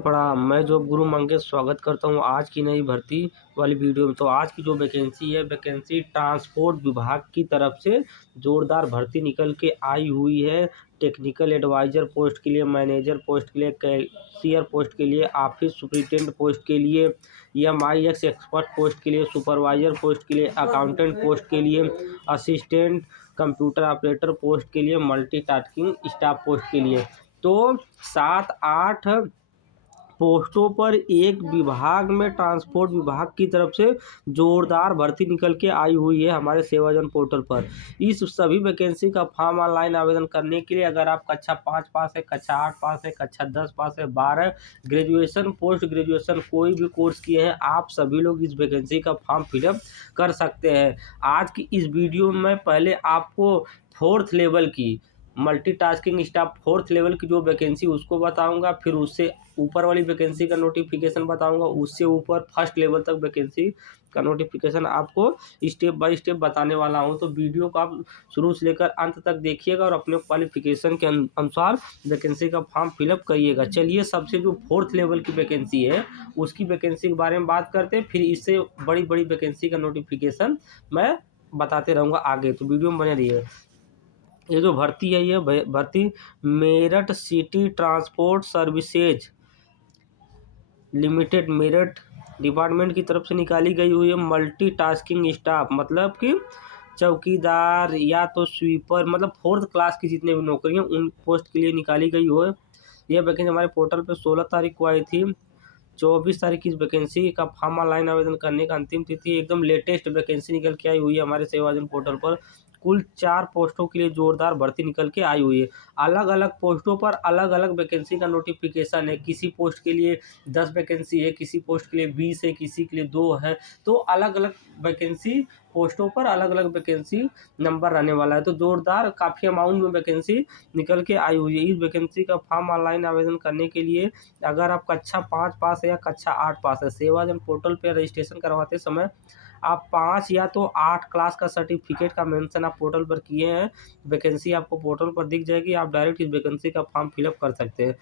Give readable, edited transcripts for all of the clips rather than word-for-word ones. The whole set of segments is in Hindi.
प्रणाम। मैं जॉब गुरु मंगेश स्वागत करता हूं आज की नई भर्ती वाली वीडियो में। तो आज की जो वैकेंसी है, वैकेंसी ट्रांसपोर्ट विभाग की तरफ से जोरदार भर्ती निकल के आई हुई है। टेक्निकल एडवाइजर पोस्ट के लिए, मैनेजर पोस्ट के लिए, कैशियर पोस्ट के लिए, ऑफिस सुपरिटेंडेंट पोस्ट के लिए, EMIS एक्सपर्ट पोस्ट के लिए, सुपरवाइजर पोस्ट के लिए, अकाउंटेंट पोस्ट के लिए, असिस्टेंट कंप्यूटर ऑपरेटर पोस्ट के लिए, मल्टीटास्किंग स्टाफ पोस्ट के लिए। तो 7-8 पोस्टों पर एक विभाग में ट्रांसपोर्ट विभाग की तरफ से जोरदार भर्ती निकल के आई हुई है हमारे सेवाजन पोर्टल पर। इस सभी वैकेंसी का फॉर्म ऑनलाइन आवेदन करने के लिए अगर आप कक्षा 5 पास है, कक्षा 8 पास है, कक्षा 10 पास है, 12 ग्रेजुएशन, पोस्ट ग्रेजुएशन कोई भी कोर्स किए हैं, आप सभी लोग इस वैकेंसी का फॉर्म फिलअप कर सकते हैं। आज की इस वीडियो में पहले आपको 4th लेवल की मल्टीटास्किंग स्टाफ 4th लेवल की जो वैकेंसी उसको बताऊंगा, फिर उससे ऊपर वाली वैकेंसी का नोटिफिकेशन बताऊंगा, उससे ऊपर 1st लेवल तक वैकेंसी का नोटिफिकेशन आपको स्टेप बाय स्टेप बताने वाला हूं। तो वीडियो को आप शुरू से लेकर अंत तक देखिएगा और अपने क्वालिफिकेशन के अनुसार वैकेंसी का फॉर्म फिलअप करिएगा। चलिए, सबसे जो 4th लेवल की वैकेंसी है उसकी वैकेंसी के बारे में बात करते हैं, फिर इससे बड़ी बड़ी वैकेंसी का नोटिफिकेशन मैं बताते रहूँगा आगे, तो वीडियो में बने रहिए। ये जो भर्ती है, ये भर्ती Meerut city transport services limited, Meerut department की तरफ से निकाली गई हुई है। मल्टीटास्किंग स्टाफ मतलब कि चौकीदार या तो स्वीपर, मतलब 4th क्लास की जितने भी नौकरी हैं उन पोस्ट के लिए निकाली गई हो। यह वैकेंसी हमारे पोर्टल पे 16 तारीख को आई थी। 24 तारीख की इस वैकेंसी का फॉर्म ऑनलाइन आवेदन करने का अंतिम तिथि। एकदम लेटेस्ट वैकेंसी निकल के आई हुई है हमारे सेवाजन पोर्टल पर। कुल 4 पोस्टों के लिए जोरदार भर्ती निकल के आई हुई है। अलग अलग पोस्टों पर अलग अलग वैकेंसी का नोटिफिकेशन है। किसी पोस्ट के लिए 10 वैकेंसी है, किसी पोस्ट के लिए 20 है, किसी के लिए 2 है। तो अलग अलग वैकेंसी पोस्टों पर अलग अलग वैकेंसी नंबर रहने वाला है। तो जोरदार काफ़ी अमाउंट में वैकेंसी निकल के आई हुई है। इस वैकेंसी का फॉर्म ऑनलाइन आवेदन करने के लिए अगर आप कक्षा 5 पास है या कक्षा 8 पास है, सेवाजन पोर्टल पर रजिस्ट्रेशन करवाते समय आप 5 या तो 8 क्लास का सर्टिफिकेट का मेंशन आप पोर्टल पर किए हैं, वैकेंसी आपको पोर्टल पर दिख जाएगी। आप डायरेक्ट इस वैकेंसी का फॉर्म फिलअप कर सकते हैं।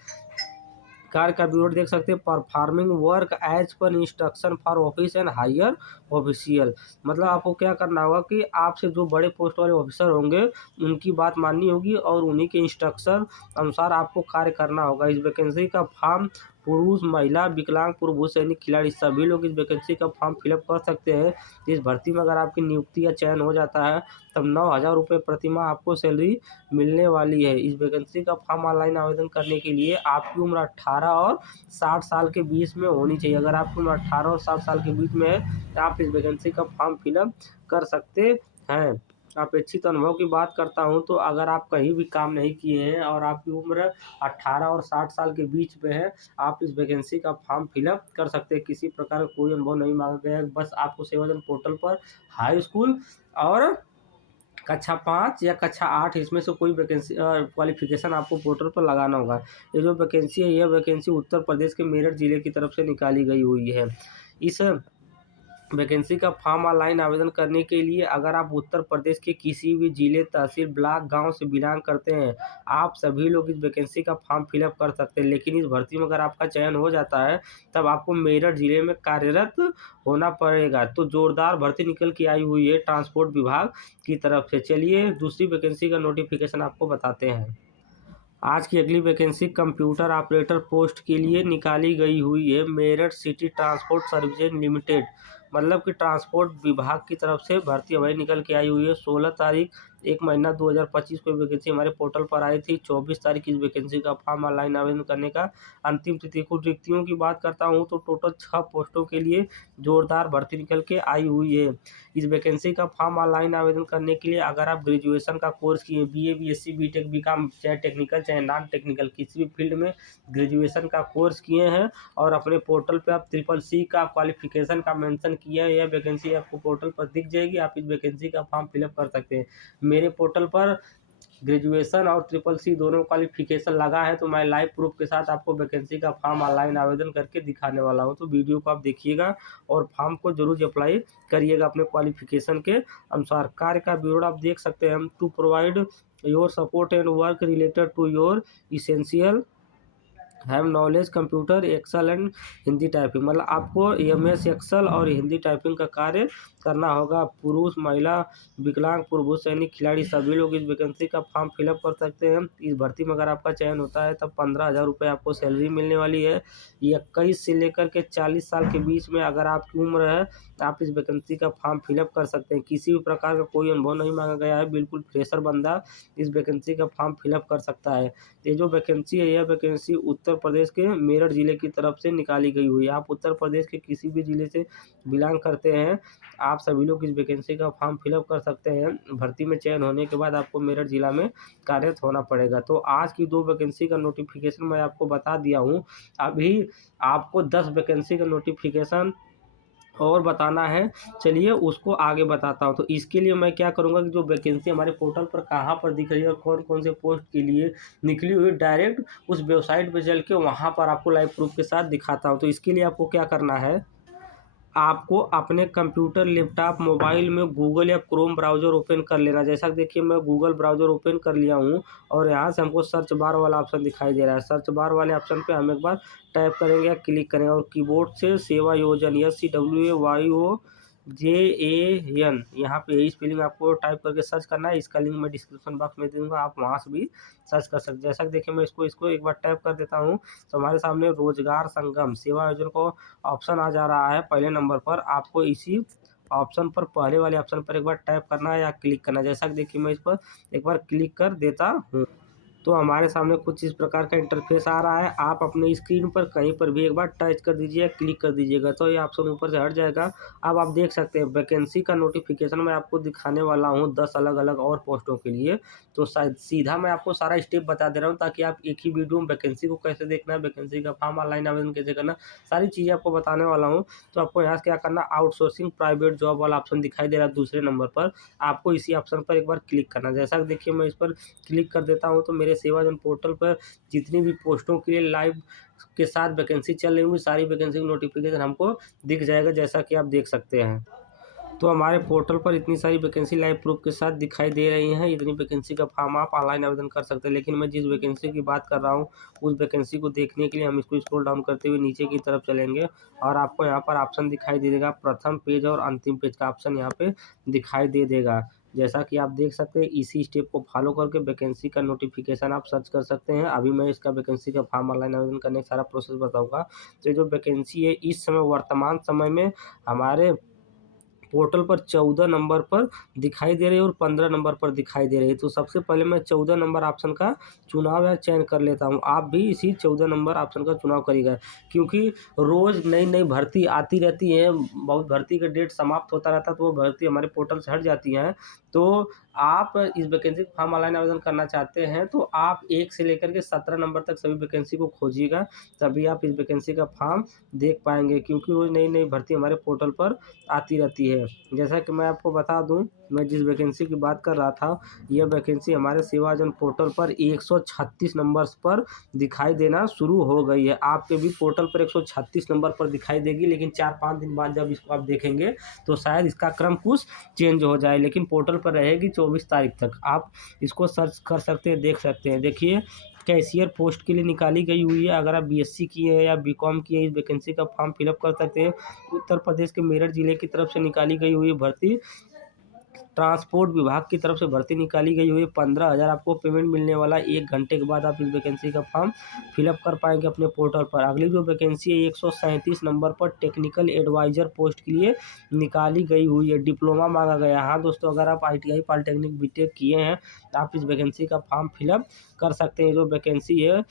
कार्य का विवरण देख सकते हैं। Performing work as per instruction for office and higher official, मतलब आपको क्या करना होगा कि आपसे जो बड़े पोस्ट वाले ऑफिसर होंगे उनकी बात माननी होगी और उन्हीं के इंस्ट्रक्शन अनुसार आपको कार्य करना होगा। इस वैकेंसी का फॉर्म पुरुष, महिला, विकलांग, पूर्व सैनिक, खिलाड़ी सभी लोग इस वैकेंसी का फॉर्म फिलअप कर सकते हैं। इस भर्ती में अगर आपकी नियुक्ति या चयन हो जाता है तब 9,000 रुपये प्रतिमाह आपको सैलरी मिलने वाली है। इस वैकेंसी का फॉर्म ऑनलाइन आवेदन करने के लिए आपकी उम्र 18 और 60 साल के बीच में होनी चाहिए। अगर आपकी उम्र 18 और 60 साल के बीच में है तो आप इस वैकेंसी का फॉर्म फिलअप कर सकते हैं। अपेक्षित अनुभव की बात करता हूं तो अगर आप कहीं भी काम नहीं किए हैं और आपकी उम्र 18 और 60 साल के बीच में है, आप इस वैकेंसी का फॉर्म फिलअप कर सकते हैं। किसी प्रकार का कोई अनुभव नहीं मांगा गया है, बस आपको सेवाजन पोर्टल पर हाई स्कूल और कक्षा 5 या कक्षा 8 इसमें से कोई वैकेंसी क्वालिफिकेशन आपको पोर्टल पर लगाना होगा। ये जो वैकेंसी है, यह वैकेंसी उत्तर प्रदेश के मेरठ जिले की तरफ से निकाली गई हुई है। इस वैकेंसी का फॉर्म ऑनलाइन आवेदन करने के लिए अगर आप उत्तर प्रदेश के किसी भी जिले, तहसील, ब्लॉक, गांव से बिलोंग करते हैं, आप सभी लोग इस वैकेंसी का फॉर्म फिलअप कर सकते हैं। लेकिन इस भर्ती में अगर आपका चयन हो जाता है तब आपको मेरठ जिले में कार्यरत होना पड़ेगा। तो जोरदार भर्ती निकल के आई हुई है ट्रांसपोर्ट विभाग की तरफ से। चलिए, दूसरी वैकेंसी का नोटिफिकेशन आपको बताते हैं। आज की अगली वैकेंसी कंप्यूटर ऑपरेटर पोस्ट के लिए निकाली गई हुई है। Meerut city transport services limited, मतलब कि ट्रांसपोर्ट विभाग की तरफ से भर्ती हमारी निकल के आई हुई है। 16 तारीख 1 महीना 2025 को वैकेंसी हमारे पोर्टल पर आई थी। 24 तारीख इस वैकेंसी का फॉर्म ऑनलाइन आवेदन करने का अंतिम तिथि। कुछ रिक्तियों की बात करता हूँ तो टोटल 6 पोस्टों के लिए जोरदार भर्ती निकल के आई हुई है। इस वैकेंसी का फॉर्म ऑनलाइन आवेदन करने के लिए अगर आप ग्रेजुएशन का कोर्स किए, BA, BSc, BTech, BCom, चाहे टेक्निकल चाहे नॉन टेक्निकल, किसी भी फील्ड में ग्रेजुएशन का कोर्स किए हैं और अपने पोर्टल पे आप CCC का क्वालिफिकेशन का मेंशन किया है, यह वैकेंसी आपको पोर्टल पर दिख जाएगी। आप इस वैकेंसी का फॉर्म फिलअप कर सकते हैं। मेरे पोर्टल पर ग्रेजुएशन और CCC दोनों क्वालिफिकेशन लगा है, तो मैं लाइव प्रूफ के साथ आपको वैकेंसी का फॉर्म ऑनलाइन आवेदन करके दिखाने वाला हूं। तो वीडियो को आप देखिएगा और फॉर्म को जरूर अप्लाई करिएगा अपने क्वालिफिकेशन के अनुसार। कार्य का विवरण आप देख सकते हैं। To provide your support and work related to your essential have knowledge computer excel and Hindi typing, मतलब आपको एमएस एक्सेल और हिंदी टाइपिंग का कार्य करना होगा। पुरुष, महिला, विकलांग, पूर्व सैनिक, खिलाड़ी सभी लोग इस वैकेंसी का फॉर्म फिलअप कर सकते हैं। इस भर्ती में अगर आपका चयन होता है तब 15,000 रुपये आपको सैलरी मिलने वाली है। 21 से लेकर के 40 साल के बीच में अगर आपकी उम्र है तो आप इस वैकेंसी का फॉर्म फिलअप कर सकते हैं। किसी भी प्रकार का कोई अनुभव नहीं मांगा गया है, बिल्कुल फ्रेशर बंदा इस वैकेंसी का फॉर्म फिलअप कर सकता है। ये जो वैकेंसी है, यह वैकेंसी उत्तर प्रदेश के मेरठ ज़िले की तरफ से निकाली गई हुई है। आप उत्तर प्रदेश के किसी भी ज़िले से बिलोंग करते हैं, आप सभी लोग इस वैकेंसी का फॉर्म फिलअप कर सकते हैं। भर्ती में चयन होने के बाद आपको मेरठ ज़िला में कार्यरत होना पड़ेगा। तो आज की 2 वैकेंसी का नोटिफिकेशन मैं आपको बता दिया हूँ। अभी आपको 10 वैकेंसी का नोटिफिकेशन और बताना है, चलिए उसको आगे बताता हूँ। तो इसके लिए मैं क्या करूँगा कि जो वैकेंसी हमारे पोर्टल पर कहाँ पर दिख रही है और कौन-कौन से पोस्ट के लिए निकली हुई है, डायरेक्ट उस वेबसाइट पे चल के वहाँ पर आपको लाइव प्रूफ के साथ दिखाता हूँ। तो इसके लिए आपको क्या करना है, आपको अपने कंप्यूटर, लैपटॉप, मोबाइल में गूगल या क्रोम ब्राउज़र ओपन कर लेना। जैसा कि देखिए मैं गूगल ब्राउज़र ओपन कर लिया हूँ और यहाँ से हमको सर्च बार वाला ऑप्शन दिखाई दे रहा है। सर्च बार वाले ऑप्शन पे हम एक बार टैप करेंगे या क्लिक करेंगे और कीबोर्ड से सेवा योजन SEWAYOJAN यहाँ पे यही स्पेलिंग आपको टाइप करके सर्च करना है। इसका लिंक मैं डिस्क्रिप्शन बॉक्स में दे दूँगा, आप वहाँ से भी सर्च कर सकते हैं। जैसा कि देखिए मैं इसको एक बार टैप कर देता हूँ तो हमारे सामने रोजगार संगम सेवा योजना को ऑप्शन आ जा रहा है पहले नंबर पर। आपको इसी ऑप्शन पर, पहले वाले ऑप्शन पर एक बार टैप करना है या क्लिक करना है। जैसा कि देखिए मैं इस पर एक बार क्लिक कर देता हूँ तो हमारे सामने कुछ इस प्रकार का इंटरफेस आ रहा है। आप अपने स्क्रीन पर कहीं पर भी एक बार टच कर दीजिए, क्लिक कर दीजिएगा तो ये ऑप्शन ऊपर से हट जाएगा। अब आप देख सकते हैं वैकेंसी का नोटिफिकेशन मैं आपको दिखाने वाला हूँ 10 अलग-अलग और पोस्टों के लिए। तो शायद सीधा मैं आपको सारा स्टेप बता दे रहा हूँ ताकि आप एक ही वीडियो में वैकेंसी को कैसे देखना है, वैकेंसी का फॉर्म ऑनलाइन आवेदन कैसे करना, सारी चीज़ें आपको बताने वाला हूँ। तो आपको यहाँ से क्या करना, आउटसोर्सिंग प्राइवेट जॉब वाला ऑप्शन दिखाई दे रहा है दूसरे नंबर पर, आपको इसी ऑप्शन पर एक बार क्लिक करना है। जैसा कि देखिए मैं इस पर क्लिक कर देता हूँ तो मेरे सेवाजन पोर्टल पर जितनी भी पोस्टों के लिए लाइव के साथ वैकेंसी चल रही होंगी, सारी वैकेंसी का नोटिफिकेशन हमको दिख जाएगा, जैसा कि आप देख सकते हैं। तो हमारे पोर्टल पर इतनी सारी वैकेंसी लाइव प्रूफ के साथ दिखाई दे रही हैं। इतनी वैकेंसी का फॉर्म आप ऑनलाइन आवेदन कर सकते हैं। लेकिन मैं जिस वैकेंसी की बात कर रहा हूँ उस वैकेंसी को देखने के लिए हम इसको स्क्रॉल डाउन करते हुए नीचे की तरफ चलेंगे और आपको यहाँ पर ऑप्शन दिखाई दे देगा, प्रथम पेज और अंतिम पेज का ऑप्शन यहाँ पे दिखाई दे देगा। जैसा कि आप देख सकते हैं, इसी स्टेप को फॉलो करके वैकेंसी का नोटिफिकेशन आप सर्च कर सकते हैं। अभी मैं इसका वैकेंसी का फॉर्म ऑनलाइन आवेदन करने का सारा प्रोसेस बताऊँगा। तो जो वैकेंसी है इस समय वर्तमान समय में हमारे पोर्टल पर 14 नंबर पर दिखाई दे रही है और 15 नंबर पर दिखाई दे रही है। तो सबसे पहले मैं 14 नंबर ऑप्शन का चुनाव या चयन कर लेता हूँ। आप भी इसी 14 नंबर ऑप्शन का चुनाव करिएगा, क्योंकि रोज़ नई-नई भर्ती आती रहती है, बहुत भर्ती का डेट समाप्त होता रहता है तो वो भर्ती हमारे पोर्टल से हट जाती हैं। तो आप इस वैकेंसी का फॉर्म ऑनलाइन आवेदन करना चाहते हैं तो आप 1 से लेकर के 17 नंबर तक सभी वैकेंसी को खोजिएगा, तभी आप इस वैकेंसी का फॉर्म देख पाएँगे, क्योंकि रोज़ नई-नई भर्ती हमारे पोर्टल पर आती रहती है। जैसा कि मैं आपको बता दूं, मैं जिस वैकेंसी की बात कर रहा था, यह वैकेंसी हमारे सेवाजन पोर्टल पर 136 नंबर्स पर दिखाई देना शुरू हो गई है। आपके भी पोर्टल पर 136 नंबर पर दिखाई देगी, लेकिन 4-5 दिन बाद जब इसको आप देखेंगे तो शायद इसका क्रम कुछ चेंज हो जाए, लेकिन पोर्टल पर रहेगी 24 तारीख तक। आप इसको सर्च कर सकते हैं, देख सकते हैं। देखिए कैशियर पोस्ट के लिए निकाली गई हुई है। अगर आप बीएससी किए हैं या बीकॉम किए हैं, इस वैकेंसी का फॉर्म फिलअप कर सकते हैं। उत्तर प्रदेश के मेरठ जिले की तरफ से निकाली गई हुई भर्ती, ट्रांसपोर्ट विभाग की तरफ से भर्ती निकाली गई हुई है। 15,000 आपको पेमेंट मिलने वाला है। 1 घंटे के बाद आप इस वैकेंसी का फॉर्म फिलअप कर पाएंगे अपने पोर्टल पर। अगली जो वैकेंसी है 137 नंबर पर टेक्निकल एडवाइजर पोस्ट के लिए निकाली गई हुई है। डिप्लोमा मांगा गया है। हाँ दोस्तों, अगर आप ITI पॉलिटेक्निक बीटेक किए हैं तो आप इस वैकेंसी का फॉर्म फिलअप कर सकते हैं। जो वैकेंसी है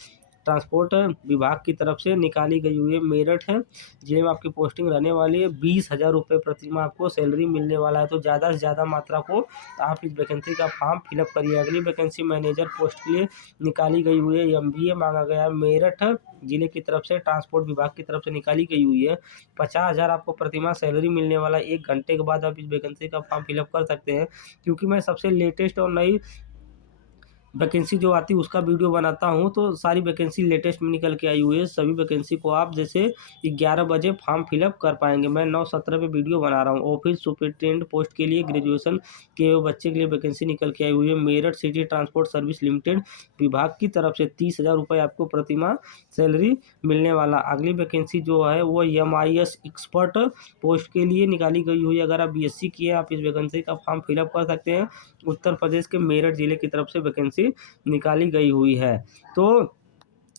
ट्रांसपोर्ट विभाग की तरफ से निकाली गई हुई है, मेरठ है जिले में आपकी पोस्टिंग रहने वाली है। 20,000 रुपये प्रतिमाह आपको सैलरी मिलने वाला है। तो ज़्यादा से ज़्यादा मात्रा को आप इस वैकेंसी का फॉर्म फिलअप करिए। अगली वैकेंसी मैनेजर पोस्ट के लिए निकाली गई हुई है। MBA मांगा गया है। मेरठ जिले की तरफ से ट्रांसपोर्ट विभाग की तरफ से निकाली गई हुई है। 50,000 आपको प्रतिमाह सैलरी मिलने वाला है। 1 घंटे के बाद आप इस वैकेंसी का फॉर्म फिलअप कर सकते हैं, क्योंकि मैं सबसे लेटेस्ट और नई वैकेंसी जो आती है उसका वीडियो बनाता हूँ। तो सारी वैकेंसी लेटेस्ट में निकल के आई हुई है। सभी वैकेंसी को आप जैसे 11 बजे फॉर्म फिलअप कर पाएंगे। मैं 9:17 पे वीडियो बना रहा हूँ। ऑफिस सुपरिटेंडेंट पोस्ट के लिए ग्रेजुएशन के बच्चे के लिए वैकेंसी निकल के आई हुई है। Meerut city transport service limited विभाग की तरफ से 30,000 रुपये आपको प्रतिमाह सैलरी मिलने वाला। अगली वैकेंसी जो है वो MIS एक्सपर्ट पोस्ट के लिए निकाली गई हुई है। अगर आप BSc किए आप इस वैकेंसी का फॉर्म फिलअप कर सकते हैं। उत्तर प्रदेश के मेरठ जिले की तरफ से वैकेंसी निकाली गई हुई है। तो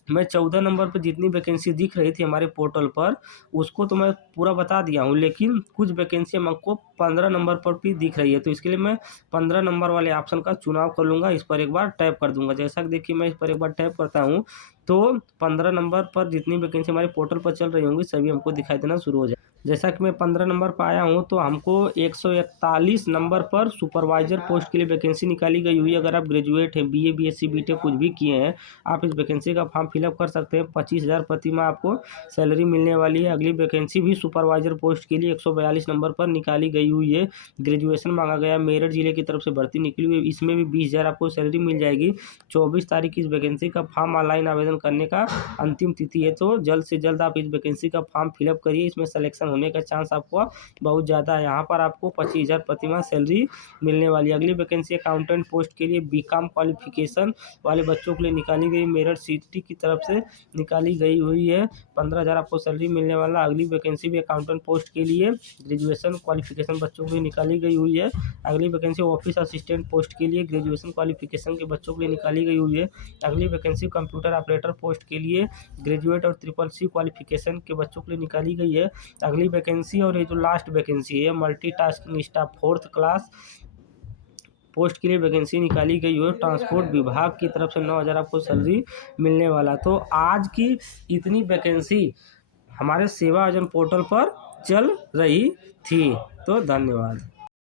मैं 14 नंबर पर जितनी वैकेंसी दिख रही थी हमारे पोर्टल पर उसको तो मैं पूरा बता दिया हूँ, लेकिन कुछ वैकेंसी हमको 15 नंबर पर भी दिख रही है। तो इसके लिए मैं 15 नंबर वाले ऑप्शन का चुनाव कर लूँगा। इस पर एक बार टैप कर दूंगा। जैसा कि देखिए मैं इस पर एक बार टैप करता हूँ तो 15 नंबर पर जितनी वैकेंसी हमारे पोर्टल पर चल रही होंगी सभी हमको दिखाई देना शुरू हो जाए। जैसा कि मैं 15 नंबर पर आया हूँ तो हमको 141 नंबर पर सुपरवाइजर पोस्ट के लिए वैकेंसी निकाली गई हुई है। अगर आप ग्रेजुएट हैं, BA BSc BTech कुछ भी किए हैं, आप इस वैकेंसी का फॉर्म फिलअप कर सकते हैं। 25,000 प्रतिमाह आपको सैलरी मिलने वाली है। अगली वैकेंसी भी सुपरवाइजर पोस्ट के लिए 142 नंबर पर निकाली गई हुई है। ग्रेजुएशन मांगा गया। मेरठ जिले की तरफ से भर्ती निकली हुई है। इसमें भी 20,000 आपको सैलरी मिल जाएगी। 24 तारीख इस वैकेंसी का फॉर्म ऑनलाइन आवेदन करने का अंतिम तिथि है। तो जल्द से जल्द आप इस वैकेंसी का फॉर्म फिलअप करिए। इसमें सिलेक्शन होने का चांस आपको बहुत ज़्यादा है। यहाँ पर आपको 25,000 प्रतिमाह सैलरी मिलने वाली है। अगली वैकेंसी अकाउंटेंट पोस्ट के लिए BCom क्वालिफिकेशन वाले बच्चों के लिए निकाली गई। मेरठ सिटी की तरफ से निकाली गई हुई है। 15,000 आपको सैलरी मिलने वाला। अगली वैकेंसी भी अकाउंटेंट पोस्ट के लिए ग्रेजुएशन क्वालिफिकेशन बच्चों के लिए निकाली गई हुई है। अगली वैकेंसी ऑफिस असिस्टेंट पोस्ट के लिए ग्रेजुएशन क्वालिफिकेशन के बच्चों के लिए निकाली गई हुई है। अगली वैकेंसी कंप्यूटर ऑपरेटर पोस्ट के लिए ग्रेजुएट और CCC क्वालिफिकेशन के बच्चों के लिए निकाली गई है। अगली वैकेंसी और ये जो लास्ट वैकेंसी है multitasking staff 4th class post के लिए वैकेंसी निकाली गई है। ट्रांसपोर्ट विभाग की तरफ से 9,000 आपको सैलरी मिलने वाला। तो आज की इतनी वैकेंसी हमारे सेवा अर्जन पोर्टल पर चल रही थी। तो धन्यवाद।